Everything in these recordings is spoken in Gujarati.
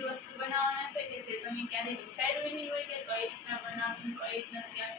એવી વસ્તુ બનાવવાના છે કે જે તમે ક્યારેય વિચાર્યું નહીં હોય કે કઈ રીતના બનાવવું, કઈ રીતના ત્યાં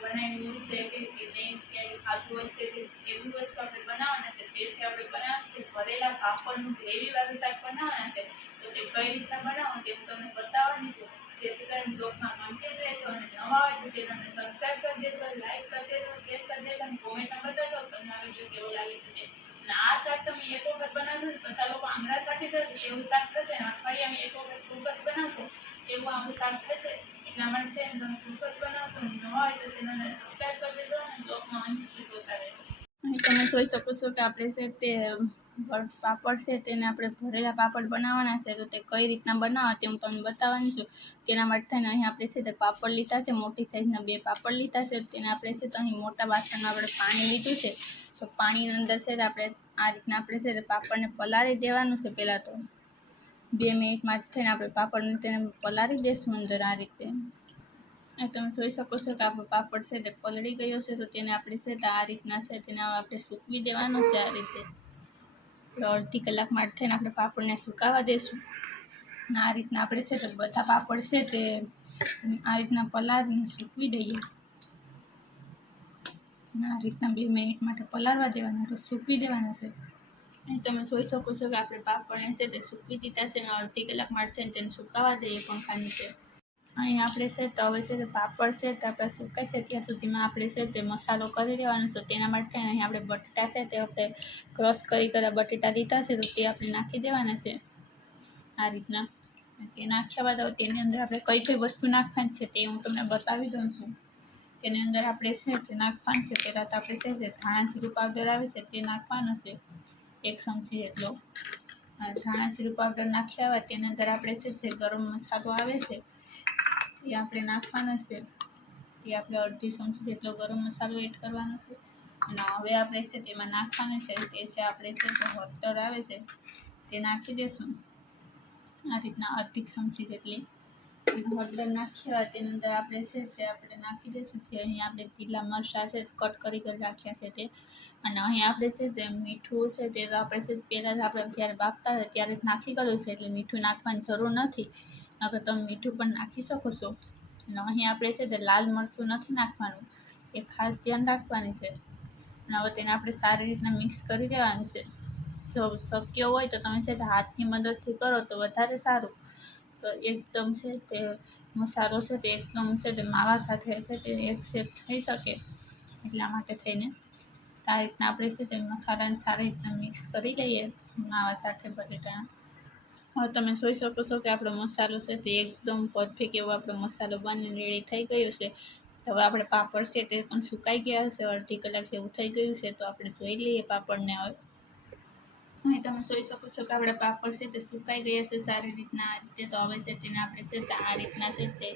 બનાવ્યું છે કે નહીં ક્યાંય ખાધું હશે કે એવી વસ્તુ આપણે બનાવવાના છે. તેથી આપણે બનાવશું ભરેલા પાપડનું ગ્રેવીવાળું શાક બનાવવાના છે. તો તે કઈ રીતના બનાવો તે હું તમને બતાવવાની છું. જેથી કરીને બ્લોગમાં કન્ટિન્યુ રહેજો અને નવા હોય તો ચેનલને સબસ્ક્રાઈબ કરી દેજો, લાઈક કરી દેજો, શેર કરી દેજો અને કોમેન્ટમાં બતાવજો તમને આ વિડીયો કેવો લાગે છે. અને આ શાક તમે એક વખત બનાવશો ને બધા લોકો આંગળા ચાટી જશે એવું શાક થશે. અઠવાડિયામાં એક વખત ચોક્કસ બનાવશો એવું આવું શાક થશે. એટલા માટે તમે ચોક્કસ બનાવશો. નવા હોય તો ચેનલને સબસ્ક્રાઈબ કરી દેજો અને બ્લોગમાં અંત સુધી જોતા રહેજો. અહીં તમે જોઈ શકો છો કે આપણે છે તે પાપડ છે તેને આપણે ભરેલા પાપડ બનાવવાના છે. તો તે કઈ રીતના બનાવવા તે હું તમને બતાવવાની છું. તેના માટે થઈને અહીં આપણે છે તે પાપડ લીધા છે, મોટી સાઈઝના 2 પાપડ લીધા છે. તેને આપણે છે તો અહીં મોટા વાસણમાં આપણે પાણી લીધું છે. તો પાણીની અંદર છે તે આપણે આ રીતના આપણે છે તે પાપડને પલાળી દેવાનું છે. પહેલાં તો 2 મિનિટમાં થઈને આપણે પાપડને તેને પલાળી દઈશું અંદર આ રીતે. તમે જોઈ શકો છો કે આપણો પાપડ છે તે પલળી ગયો છે. તો તેને આપણે છે તે આ રીતના છે તેને આપણે સૂકવી દેવાનો છે આ રીતે. અડધી કલાક માટે થઈને આપણે પાપડને સુકાવા દઈશું. આ રીતના આપણે છે તો બધા પાપડ છે તે આ રીતના પલાળીને સૂકવી દઈએ. આ રીતના 2 મિનિટ માટે પલાળવા દેવાના, તો સૂકવી દેવાના છે. અહીં તમે જોઈ શકો છો કે આપણે પાપડને છે તે સૂકવી દીધા છે અને અડધી કલાક માટે તેને સુકાવા દઈએ પંખા નીચે. અહીં આપણે છે તો હવે છે તે પાપડ છે તે આપણે સુકાય છે ત્યાં સુધીમાં આપણે છે તે મસાલો કરી દેવાનો છે. તેના માટે અહીં આપણે બટાટા છે તે આપણે ક્રશ કરી બટાટા લીધા છે તો તે આપણે નાખી દેવાના છે આ રીતના. તે નાખ્યા બાદ હવે તેની અંદર આપણે કઈ કઈ વસ્તુ નાખવાની છે તે હું તમને બતાવી દઉં છું. તેની અંદર આપણે છે તે નાખવાનું છે. પહેલાં તો આપણે છે તે ધાણા જીરું પાવડર આવે છે તે નાખવાનો છે 1 ચમચી જેટલો. અને ધાણા જીરું પાવડર નાખ્યા બાદ તેની અંદર આપણે છે તે ગરમ મસાલો આવે છે તે આપણે નાખવાનો છે. તે આપણે અડધી ચમચી જેટલો ગરમ મસાલો એડ કરવાનો છે. અને હવે આપણે છે તેમાં નાખવાનું છે તે છે આપણે છે તો હળદર આવે છે તે નાખી દઈશું આ રીતના અડધી ચમચી જેટલી. હળદર નાખ્યા તેની અંદર આપણે છે તે આપણે નાખી દઈશું જે અહીં આપણે લીલા મરચાં છે કટ કરી રાખ્યા છે તે. અને અહીં આપણે છે તે મીઠું છે તે આપણે છે પહેલાં જ આપણે જ્યારે બાફતા હતા ત્યારે જ નાખી ગયેલું છે એટલે મીઠું નાખવાની જરૂર નથી. અગર તમે મીઠું પણ નાખી શકો છો. અને અહીં આપણે છે તે લાલ મરચું નથી નાખવાનું, એ ખાસ ધ્યાન રાખવાની છે. અને હવે તેને આપણે સારી રીતના મિક્સ કરી દેવાનું છે. જો શક્ય હોય તો તમે છે તે હાથની મદદથી કરો તો વધારે સારું. તો એકદમ છે તે મસાલો છે તે એકદમ છે તે માવા સાથે છે તે એક સેટ થઈ શકે એટલા માટે થઈને આ રીતના આપણે છે તે મસાલાને સારી રીતના મિક્સ કરી લઈએ માવા સાથે બટેટાના. હવે તમે જોઈ શકો છો કે આપણો મસાલો છે તે એકદમ પરફેક્ટ એવો આપણો મસાલો બનીને રેડી થઈ ગયો છે. હવે આપણે પાપડ છે તે પણ સુકાઈ ગયા હશે, અડધી કલાક જેવું થઈ ગયું છે. તો આપણે જોઈ લઈએ પાપડને. હવે અહીં તમે જોઈ શકો છો કે આપણે પાપડ છે તે સુકાઈ ગયા છે સારી રીતના આ રીતે. તો હવે છે તેને આપણે છે તે આ રીતના છે તે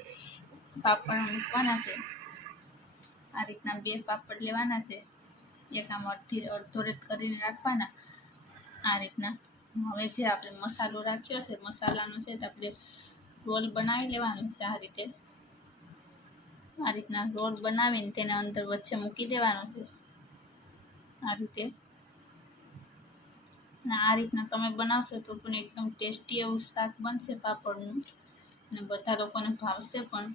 પાપડ મૂકવાના છે. આ રીતના 2 પાપડ લેવાના છે, એક આમ અડધો રેત કરીને રાખવાના આ રીતના. હવે જે આપણે મસાલો રાખ્યો છે મસાલાનો છે તે આપણે રોલ બનાવી લેવાનો છે આ રીતે. આ રીતના રોલ બનાવીને તેને અંદર વચ્ચે મૂકી દેવાનો છે આ રીતે. અને આ રીતના તમે બનાવશો તો પણ એકદમ ટેસ્ટી એવું શાક બનશે પાપડનું અને બધા લોકોને ભાવશે પણ.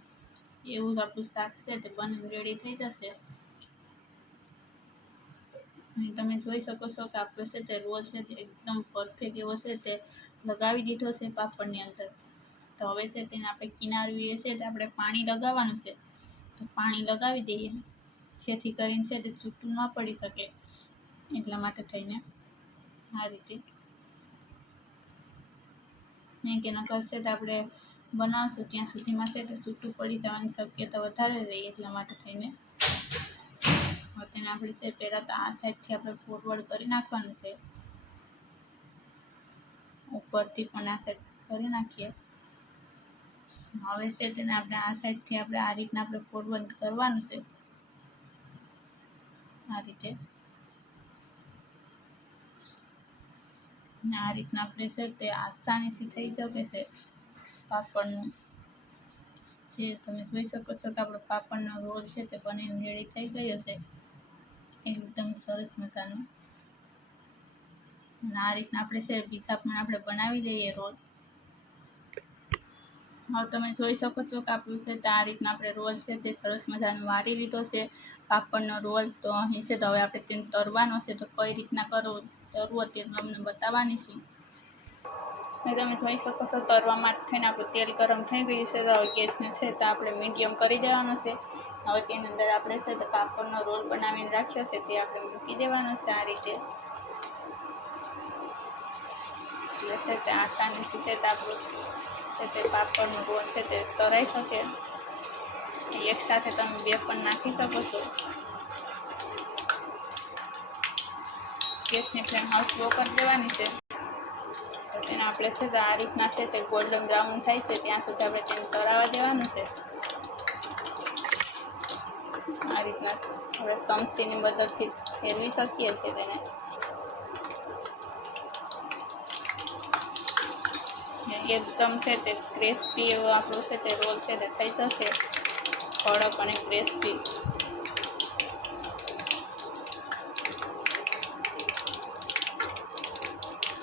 એવું જ આપણું શાક છે તે બનીને રેડી થઈ જશે. અહીં તમે જોઈ શકો છો કે આપણો છે તે રોલ છે તે એકદમ પરફેક્ટ એવો છે તે લગાવી દીધો છે પાપડની અંદર. તો હવે છે તેને આપણે કિનારીએ છે તે આપણે પાણી લગાવવાનું છે. તો પાણી લગાવી દઈએ જેથી કરીને છે તે છૂટું ન પડી શકે એટલા માટે થઈને આ રીતે. નહીં કે નકર છે તે આપણે બનાવશું ત્યાં સુધીમાં છે તે છૂટું પડી જવાની શક્યતા વધારે રહી એટલા માટે થઈને. હવે તેને આપણે છે પહેલાં તો આ સાઈડથી આપણે ફોરવર્ડ કરી નાખવાનું છે, ઉપરથી પણ આ સાઈડ કરી નાખીએ. હવે છે તેને આપણે આ સાઈડથી આપણે આ રીતના આપણે ફોરવર્ડ કરવાનું છે આ રીતે. અને આ રીતના આપણે છે તે આસાનીથી થઈ શકે છે પાપડનું. જે તમે જોઈ શકો છો કે આપણો પાપડનો રોલ છે તે બનીને રેડી થઈ ગયો છે એકદમ સરસ મજાનો. અને આ રીતના આપણે છે બીજા પણ આપણે બનાવી લઈએ રોલ. હવે તમે જોઈ શકો છો કે આપણું છે તે આ રીતના આપણે રોલ છે તે સરસ મજાનો વારી લીધો છે પાપડનો રોલ. તો અહીં છે તો હવે આપણે તેને તરવાનો છે, તો કઈ રીતના તરવો તે તમને બતાવવાની છું. તમે જોઈ શકો છો તરવા માટે થઈને આપણું તેલ ગરમ થઈ ગયું છે. તો હવે ગેસને છે તો આપણે મીડિયમ કરી દેવાનો છે. હવે તેની અંદર આપણે છે તો પાપડનો રોલ બનાવીને રાખ્યો છે તે આપણે મૂકી દેવાનો છે આ રીતે. એટલે છે તે આસાનીથી છે તે આપણું છે તે પાપડનું રોલ છે તે તરાઈ શકે. એકસાથે તમે બે પણ નાખી શકો છો. ગેસની ફ્લેમ હાઉસ સ્લો કરી દેવાની છે. તો તેને આપણે છે તો આ રીતના છે તે ગોલ્ડન બ્રાઉન થાય છે ત્યાં સુધી આપણે તેને તળાવવા દેવાનું છે. આ રીતના આપણે ચમચીની મદદથી ફેરવી શકીએ છીએ તેને. એકદમ છે તે ક્રિસ્પી એવો આપણું છે તે રોલ છે તે થઈ જશે, કડક અને ક્રિસ્પી.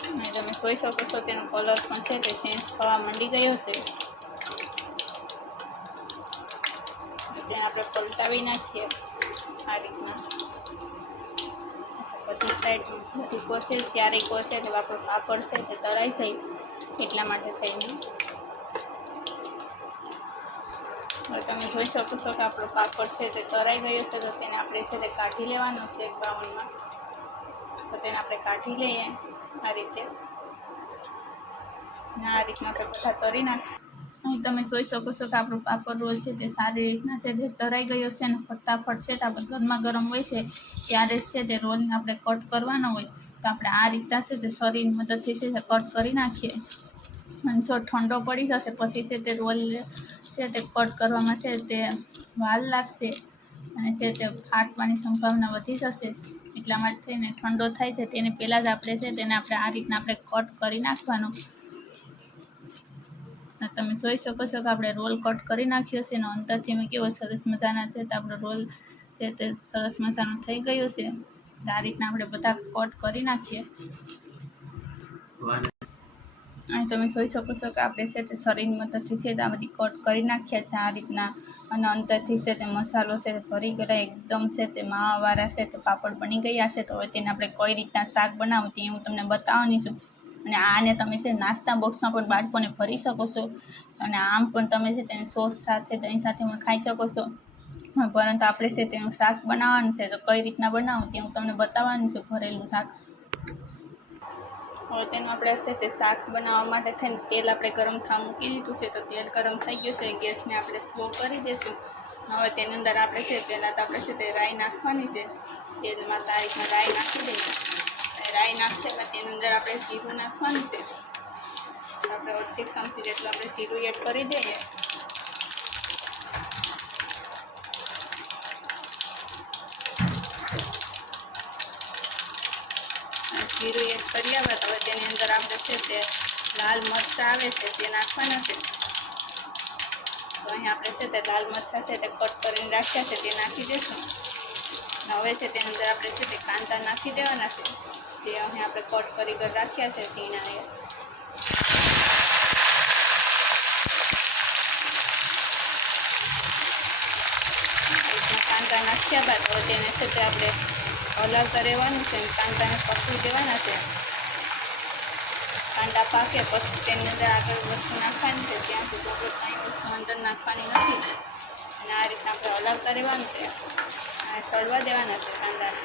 અને તમે જોઈ શકો છો તેનો કલર પણ છે તે ચેન્જ થવા માંડી ગયો છે. તેને આપણે પલટાવી નાખીએ આ રીતના. બધી સાઈડ બધી કોશિશ ત્યારે કોશે તો આપણો પાપડ છે તે તરાઈ જાય એટલા માટે થઈને. હવે તમે જોઈ શકો છો કે આપણો પાપડ છે તે તરાઈ ગયો છે. તો તેને આપણે છે તે કાઢી લેવાનું છે એક બાઉલમાં. તો તેને આપણે કાઢી લઈએ આ રીતે. આ રીતના આપણે બધા તરી નાખીએ. અહીં તમે જોઈ શકો છો કે આપણો પાપડ રોલ છે તે સારી રીતના છે તે તરાઈ ગયો છે. અને ફટાફટ છે તે આપણે ગરમા ગરમ હોય છે ત્યારે જ છે તે રોલને આપણે કટ કરવાનો હોય. તો આપણે આ રીતના છે તે શરીરની મદદથી છે તે કટ કરી નાખીએ. અને જો ઠંડો પડી જશે પછી છે તે રોલ છે તે કટ કરવામાં છે તે વાર લાગશે અને છે તે ફાટવાની સંભાવના વધી જશે. એટલા માટે થઈને ઠંડો થાય છે તેને પહેલાં જ આપણે છે તેને આપણે આ રીતના આપણે કટ કરી નાખવાનું. તમે જોઈ શકો છો કે આપણે રોલ કટ કરી નાખ્યો છે. એનો અંદરથી મેં કેવો સરસ મજાના છે તો આપણો રોલ છે તે સરસ મજાનો થઈ ગયો છે. આ રીતના આપણે બધા કટ કરી નાખીએ. અહીં તમે જોઈ શકો છો કે આપણે છે તે શરીરની મદદથી છે તે આ બધી કટ કરી નાખ્યા છે આ રીતના. અને અંદરથી છે તે મસાલો છે તે ભરી ગયા એકદમ છે તે માવાવાળા છે તો પાપડ બની ગયા છે. તો હવે તેને આપણે કઈ રીતના શાક બનાવવું તે હું તમને બતાવવાની છું. અને આને તમે છે નાસ્તા બોક્સમાં પણ બાળકોને ભરી શકો છો. અને આમ પણ તમે છે તેને સોસ સાથે દહીં સાથે પણ ખાઈ શકો છો. પરંતુ આપણે છે તેનું શાક બનાવવાનું છે. તો કઈ રીતના બનાવવું તે હું તમને બતાવવાની છું ભરેલું શાક. હવે તેનું આપણે છે તે શાક બનાવવા માટે થઈને તેલ આપણે ગરમ થવા મૂકી દીધું છે. તો તેલ ગરમ થઈ ગયું છે. ગેસને આપણે સ્લો કરી દઈશું. હવે તેની અંદર આપણે છે પહેલાં તો આપણે છે તે રાઈ નાખવાની છે. તેલમાં તારીખમાં રાઈ નાખી દઈએ. રાઈ નાખશે એટલે તેની અંદર આપણે જીરું નાખવાનું છે. આપણે અડધી ચમચી જેટલું આપણે જીરું એડ કરી દઈએ. જીરું એડ કર્યા બાદ હવે તેની અંદર આપણે છે તે લાલ મરચાં આવે છે તે નાખવાના છે. તો અહીં આપણે છે તે લાલ મરચાં છે તે કટ કરીને રાખ્યા છે તે નાખી દઈશું. હવે છે તેની અંદર આપણે છે તે કાંદા નાખી દેવાના છે. તે અહીં આપણે કટ કરી રાખ્યા છે ઝીણા એ. કાંદા નાખ્યા બાદ હવે તેને છે તે આપણે હલાવતા રહેવાનું છે. કાંદાને પકવી દેવાના છે. કાંદા પાકે પછી તેની અંદર આગળ વસ્તુ નાખવાની છે. ત્યાં સુધી આપણે કંઈ વસ્તુ અંદર નાખવાની નથી. અને આ રીતના આપણે હલાવતા રહેવાનું છે અને સળવા દેવાના છે કાંદાને.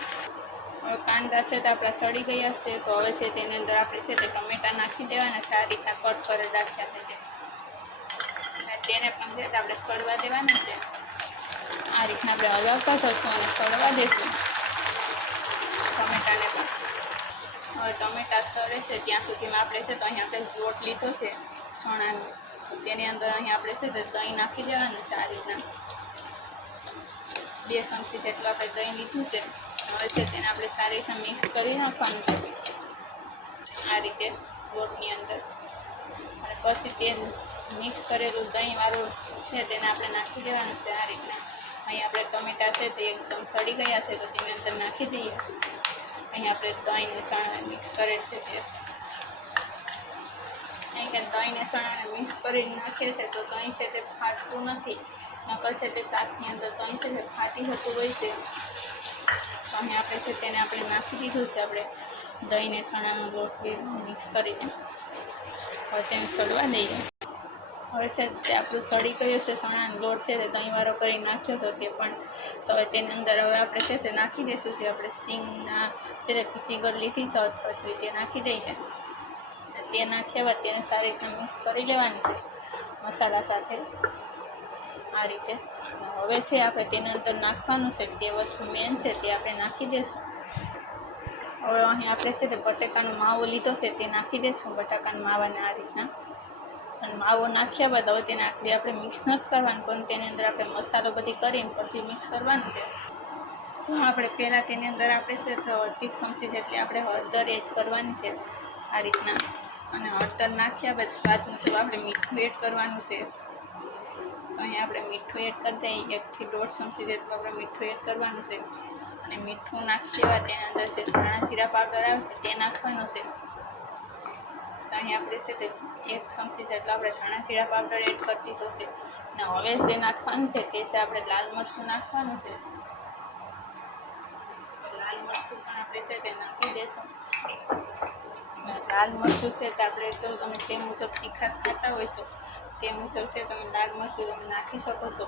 હવે કાંદા છે તે આપણા સળી ગયા છે. તો હવે છે તેની અંદર આપણે છે તે ટમેટાં નાખી દેવાના છે. આ રીતના કટ કરી રાખ્યા છે અને તેને પણ છે તે આપણે સળવા દેવાના છે. આ રીતના આપણે હલાવતા થશું અને સળવા દઈશું ટમેટાને પણ. હવે ટમેટા સળે છે ત્યાં સુધીમાં આપણે છે તો અહીં આપણે લોટ લીધો છે ચણાનો. તેની અંદર અહીં આપણે છે તે દહીં નાખી દેવાનું છે આ રીતના. 2 ચમચી જેટલું આપણે દહીં લીધું છે. હવે છે તેને આપણે સારી રીતના મિક્સ કરી નાખવાનું છે આ રીતે લોટની અંદર. અને પછી તે મિક્સ કરેલું દહીંવાળું છે તેને આપણે નાખી દેવાનું છે આ રીતના. અહીં આપણે ટમેટા છે તે એકદમ સડી ગયા છે તો તેની અંદર નાખી દઈએ. અહીં આપણે દહીંને ચણા મિક્સ કરેલ છે તે. કારણ કે દહીંને ચણાને મિક્સ કરીને નાખીએ છીએ તો દહીં છે તે ફાટતું નથી, નકર છે તે શાકની અંદર દહીં છે તે ફાટી જતું હોય છે. તો અહીં આપણે છે તેને આપણે નાખી દીધું છે આપણે દહીંને ચણાનો લોટ મિક્સ કરીને. હવે તેને સડવા દઈએ. હવે છે તે આપણું સડી ગયું છે, ચણાનો લોટ છે તે દહીંવાળો કરી નાખ્યો હતો તે પણ. તો હવે તેની અંદર હવે આપણે છે તે નાખી દઈશું જે આપણે સિંગના છે તે પીસી લીધી છે પછી તે નાખી દઈએ. તે નાખ્યા બાદ તેને સારી રીતે મિક્સ કરી લેવાની છે મસાલા સાથે આ રીતે. હવે છે આપણે તેની અંદર નાખવાનું છે તે વસ્તુ મેન છે તે આપણે નાખી દઈશું. હવે અહીં આપણે છે તે બટાકાનો માવો લીધો છે તે નાખી દઈશું, બટાકાના માવાને આ રીતના. અને માવો નાખ્યા બાદ હવે તેને આપણે મિક્સ નથી કરવાનું, પણ તેની અંદર આપણે મસાલો બધી કરીને પછી મિક્સ કરવાનું છે. તો આપણે પહેલાં તેની અંદર આપણે છે તો અડધી ચમચી જેટલી આપણે હળદર એડ કરવાની છે આ રીતના. અને હળદર નાખ્યા બાદ સ્વાદ મુજબ આપણે મીઠું એડ કરવાનું છે. અહીં આપણે મીઠું એડ કરી દઈએ, 1 થી 1.5 ચમચી જેટલું આપણે મીઠું એડ કરવાનું છે. અને મીઠું નાખ્યા બાદ તેની અંદર છે ધાણા જીરા પાવડર આવે છે તે નાખવાનું છે. તો અહીં આપણે છે તે 1 ચમચી જેટલો આપણે ધાણા જીરા પાવડર એડ કરી દીધો છે. અને હવે જે નાખવાનું છે તે છે આપણે લાલ મરચું નાખવાનું છે. લાલ મરચું પણ આપણે છે તે નાખી દઈશું. લાલ મરચું છે તો આપણે જો તમે તે મુજબ તીખાશ ખાતા હોય છો તે મુજબ છે તમે લાલ મરચું તમે નાખી શકો છો.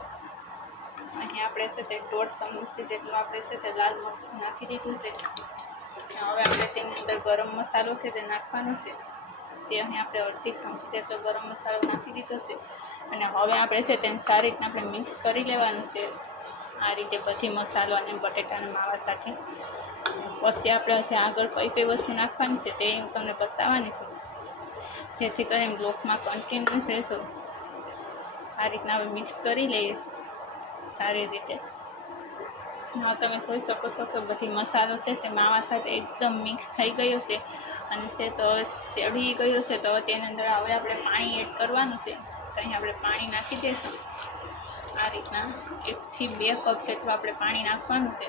અહીં આપણે છે તે 1.5 ચમચી જેટલું આપણે છે તે લાલ મરચું નાખી દીધું છે. હવે આપણે તેની અંદર ગરમ મસાલો છે તે નાખવાનો છે. તે અહીં આપણે 1/2 ચમચી જેટલો ગરમ મસાલો નાખી દીધો છે. અને હવે આપણે છે તેને સારી રીતના આપણે મિક્સ કરી લેવાનું છે આ રીતે બધી મસાલો અને બટેટાના માવા સાથે. પછી આપણે હજી આગળ કઈ વસ્તુ નાખવાની છે તે હું તમને બતાવવાની છું, જેથી કરીને બ્લોકમાં કન્ટિન્યુઅસ રહેશો. આ રીતના હવે મિક્સ કરી લઈએ સારી રીતે. હા, તમે જોઈ શકો છો કે બધી મસાલો છે તે માવા સાથે એકદમ મિક્સ થઈ ગયો છે અને છે તો હવે ચડી ગયો છે. તો હવે તેની અંદર હવે આપણે પાણી એડ કરવાનું છે. તો અહીં આપણે પાણી નાખી દઈશું આ રીતના. 1 થી 2 કપ જેટલું આપણે પાણી નાખવાનું છે.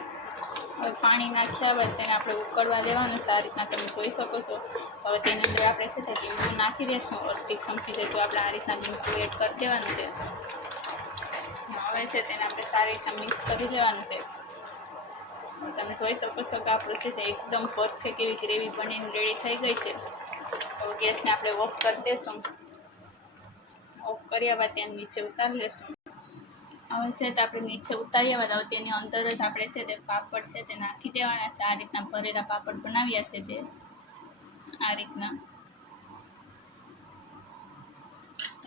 હવે પાણી નાખ્યા બાદ તેને આપણે ઉકળવા દેવાનું છે આ રીતના તમે જોઈ શકો છો. હવે તેની અંદર આપણે છે તે લીંબુ નાખી દઈશું, 1/2 ચમચી જેટલું આપણે આ રીતના લીંબુ એડ કરી દેવાનું છે. હવે છે તેને આપણે સારી રીતે મિક્સ કરી લેવાનું છે. તમે જોઈ શકો છો કે આપણું છે તે એકદમ પરફેક્ટ એવી ગ્રેવી બનીને રેડી થઈ ગઈ છે. હવે ગેસને આપણે ઓફ કરી દઈશું. ઓફ કર્યા બાદ તેને નીચે ઉતારી લઈશું. હવે છે તે આપણે નીચે ઉતાર્યા બાદ હવે તેની અંદર જ આપણે છે તે પાપડ છે તે નાખી દેવાના છે. આ રીતના ભરેલા પાપડ બનાવ્યા છે તે આ રીતના.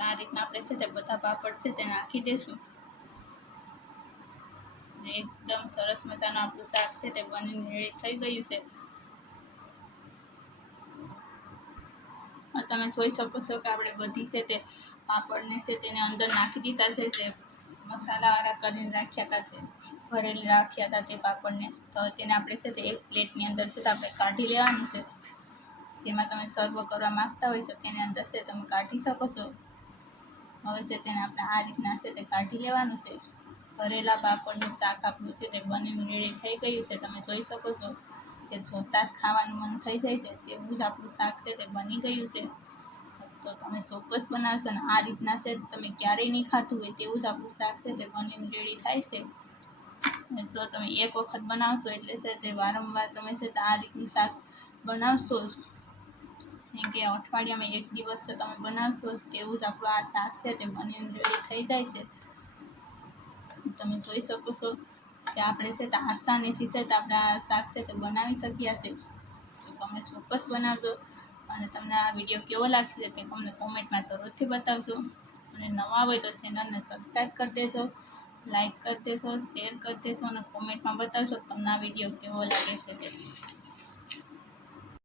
આપણે છે તે બધા પાપડ છે તે નાખી દઈશું. એકદમ સરસ મજાનું આપણું શાક છે તે બનીને રેડી થઈ ગયું છે. તમે જોઈ શકો છો કે આપણે બધી છે તે પાપડને છે તેને અંદર નાખી દીધા છે. તે મસાલાવાળા કરીને રાખ્યા હતા છે, ભરેલી રાખ્યા હતા તે પાપડને. તો તેને આપણે છે તે એક પ્લેટની અંદર છે તે આપણે કાઢી લેવાનું છે. જેમાં તમે સર્વ કરવા માગતા હોય છો તેની અંદર છે તમે કાઢી શકો છો. હવે છે તેને આપણે આ રીતના છે તે કાઢી લેવાનું છે. ભરેલા પાપડનું શાક આપણું છે તે બનીને રેડી થઈ ગયું છે. તમે જોઈ શકો છો કે જોતાં જ ખાવાનું મન થઈ જાય છે તેવું જ આપણું શાક છે તે બની ગયું છે. તો તમે ચોક્કસ બનાવશો અને આ રીતના છે તમે ક્યારેય નહીં ખાતું હોય તેવું જ આપણું શાક છે તે બનીને રેડી થાય છે. અને જો તમે એક વખત બનાવશો એટલે છે તે વારંવાર તમે છે તે આ રીતનું શાક બનાવશો જ. કેમ કે અઠવાડિયામાં 1 દિવસ તો તમે બનાવશો જ તેવું જ આપણું આ શાક છે તે બનીને રેડી થઈ જાય છે. તમે જોઈ શકો છો કે આપણે છે તે આસાનીથી છે તે આપણે આ શાક છે તે બનાવી શક્યા છે. તો તમે ચોક્કસ બનાવજો. અને તમને આ વિડીયો કેવો લાગશે તે તમને કોમેન્ટમાં જરૂરથી બતાવજો. અને નવા હોય તો ચેનલને સબસ્ક્રાઈબ કરી દેજો, લાઈક કરી દેજો, શેર કરી દેજો અને કોમેન્ટમાં બતાવજો તમને આ વિડીયો કેવો લાગે છે તે.